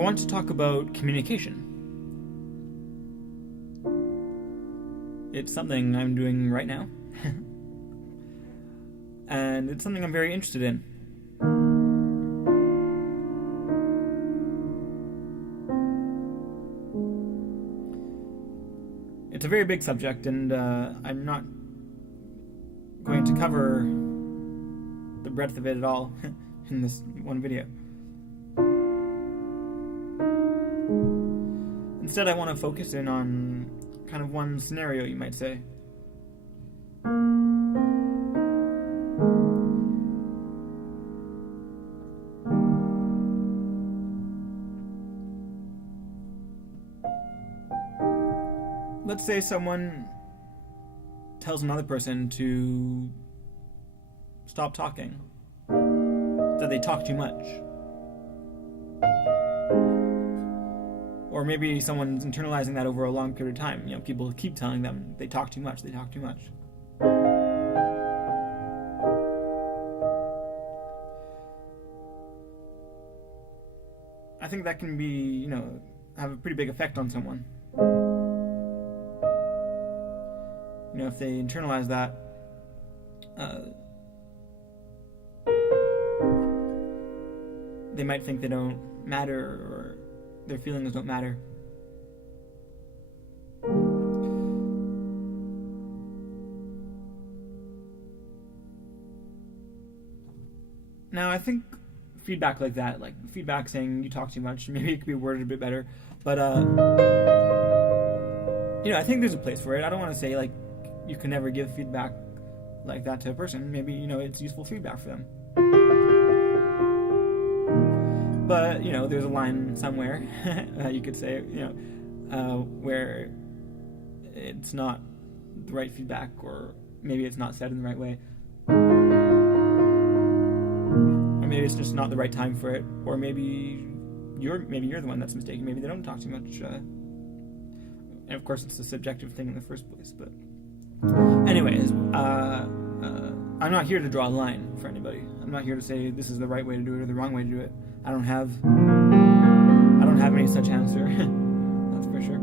want to talk about communication. It's something I'm doing right now. And it's something I'm very interested in. It's a very big subject, and I'm not going to cover the breadth of it at all in this one video. Instead, I want to focus in on kind of one scenario, you might say. Let's say someone tells another person to stop talking, that they talk too much. Or maybe someone's internalizing that over a long period of time. You know, people keep telling them they talk too much, they talk too much. I think that can be, have a pretty big effect on someone. If they internalize that, they might think they don't matter, or their feelings don't matter. Now, I think feedback like that, like feedback saying you talk too much, maybe it could be worded a bit better, but I think there's a place for it. I don't want to say like you can never give feedback like that to a person. Maybe, it's useful feedback for them. But, there's a line somewhere, you could say, where it's not the right feedback, or maybe it's not said in the right way. Or maybe it's just not the right time for it. Or maybe you're the one that's mistaken. Maybe they don't talk too much. And of course, it's a subjective thing in the first place, but... Anyways, I'm not here to draw a line for anybody. I'm not here to say this is the right way to do it or the wrong way to do it. I don't have any such answer. That's for sure.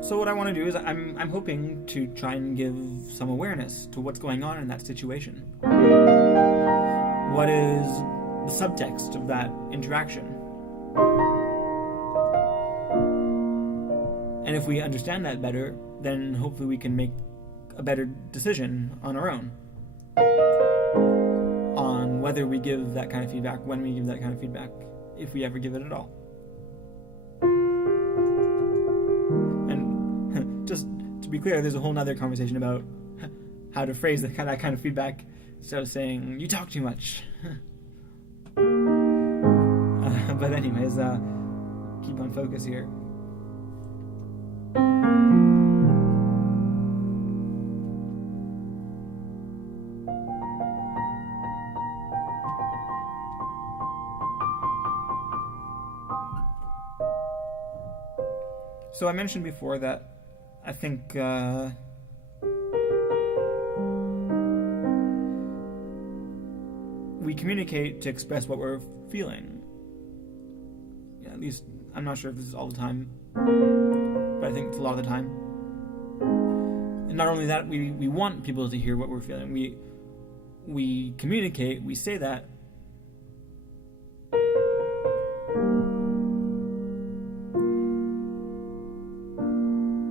So what I want to do is I'm hoping to try and give some awareness to what's going on in that situation. What is the subtext of that interaction? And if we understand that better, then hopefully we can make a better decision on our own on whether we give that kind of feedback, when we give that kind of feedback, if we ever give it at all. And just to be clear, there's a whole nother conversation about how to phrase that kind of feedback instead of saying, you talk too much. But anyways, keep on focus here. So I mentioned before that I think we communicate to express what we're feeling. At least, I'm not sure if this is all the time, but I think it's a lot of the time. And not only that, we want people to hear what we're feeling. We communicate, we say that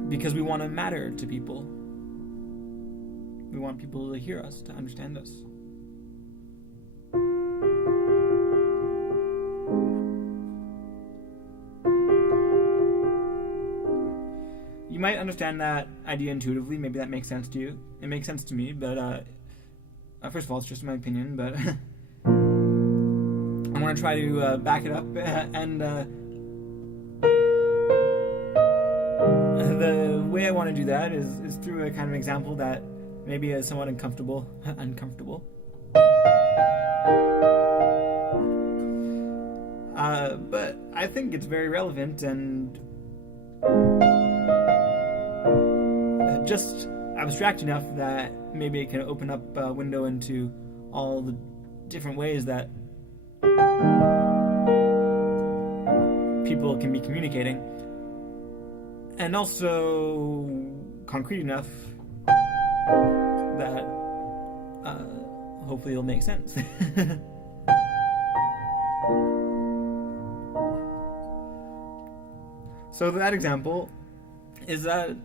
because we want to matter to people. We want people to hear us, to understand us. You might understand that idea intuitively. Maybe that makes sense to you. It makes sense to me, but first of all, it's just my opinion, but I want to try to back it up, and the way I want to do that is through a kind of example that maybe is somewhat uncomfortable. But I think it's very relevant and just abstract enough that maybe it can open up a window into all the different ways that people can be communicating, and also concrete enough that hopefully it'll make sense. So that example is that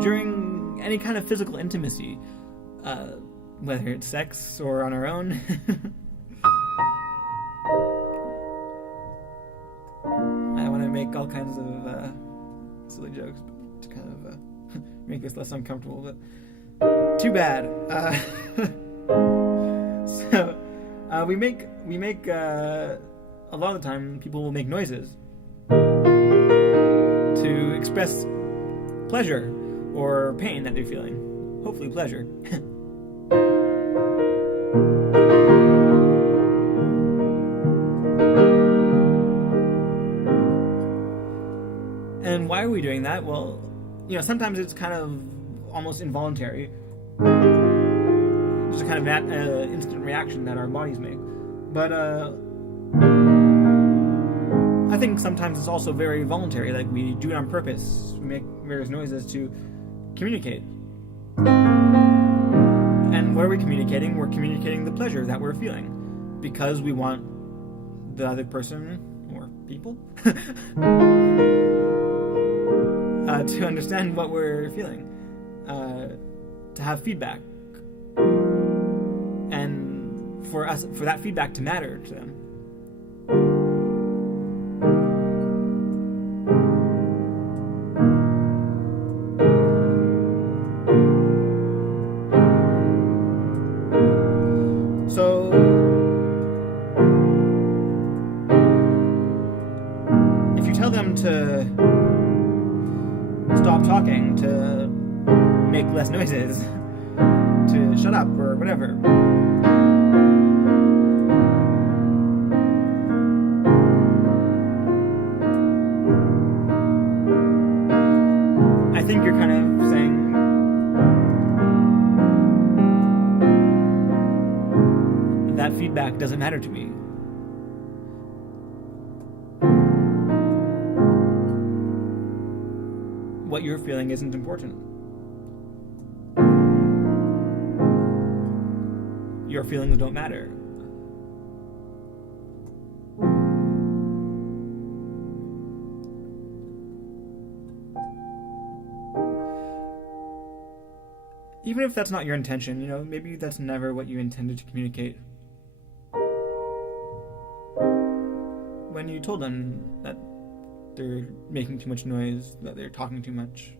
during any kind of physical intimacy, whether it's sex or on our own, I want to make all kinds of silly jokes to kind of make this less uncomfortable, but too bad. So we make a lot of the time people will make noises to express pleasure or pain that they're feeling. Hopefully pleasure. And why are we doing that? Well, sometimes it's kind of almost involuntary. Just a kind of instant reaction that our bodies make. But I think sometimes it's also very voluntary, like we do it on purpose. We make various noises to communicate. And what are we communicating? We're communicating the pleasure that we're feeling because we want the other person or people to understand what we're feeling, to have feedback, and for that feedback to matter to them. So if you tell them to stop talking, to make less noises, to shut up or whatever, I think you're kind of saying that feedback doesn't matter to me. What you're feeling isn't important. Your feelings don't matter. Even if that's not your intention, maybe that's never what you intended to communicate. When you told them that they're making too much noise, that they're talking too much,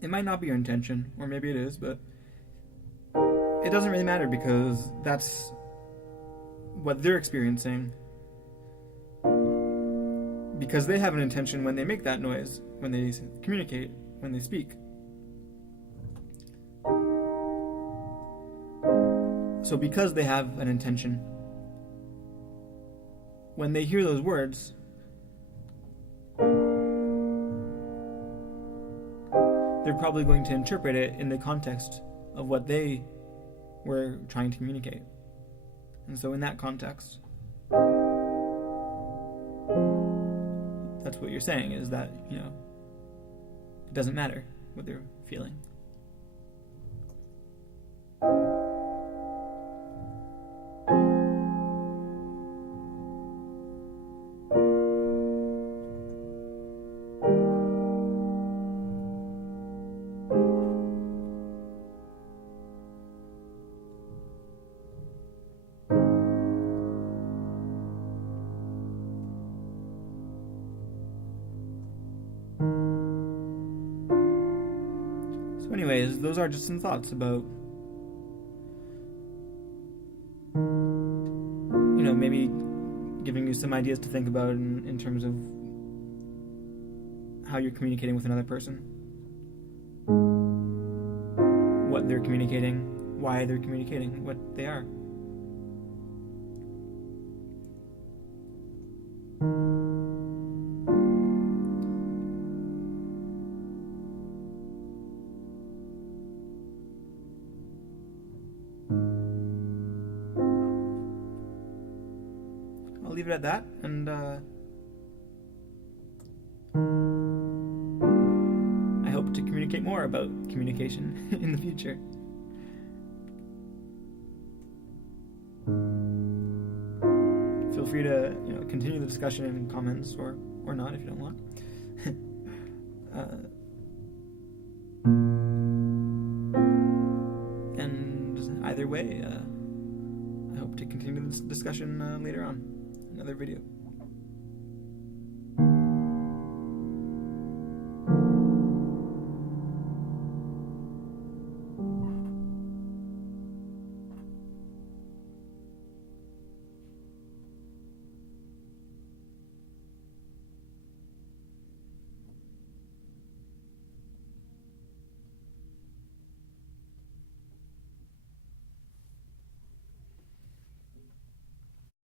it might not be your intention, or maybe it is, but it doesn't really matter because that's what they're experiencing. Because they have an intention when they make that noise, when they communicate, when they speak. So because they have an intention, when they hear those words, they're probably going to interpret it in the context of what they were trying to communicate. And so in that context, that's what you're saying, is that, it doesn't matter what they're feeling. So anyways, those are just some thoughts about, maybe giving you some ideas to think about in terms of how you're communicating with another person. What they're communicating, why they're communicating, what they are. leave it at that, and I hope to communicate more about communication in the future. Feel free to continue the discussion in comments, or not if you don't want. And either way, I hope to continue this discussion later on, another video.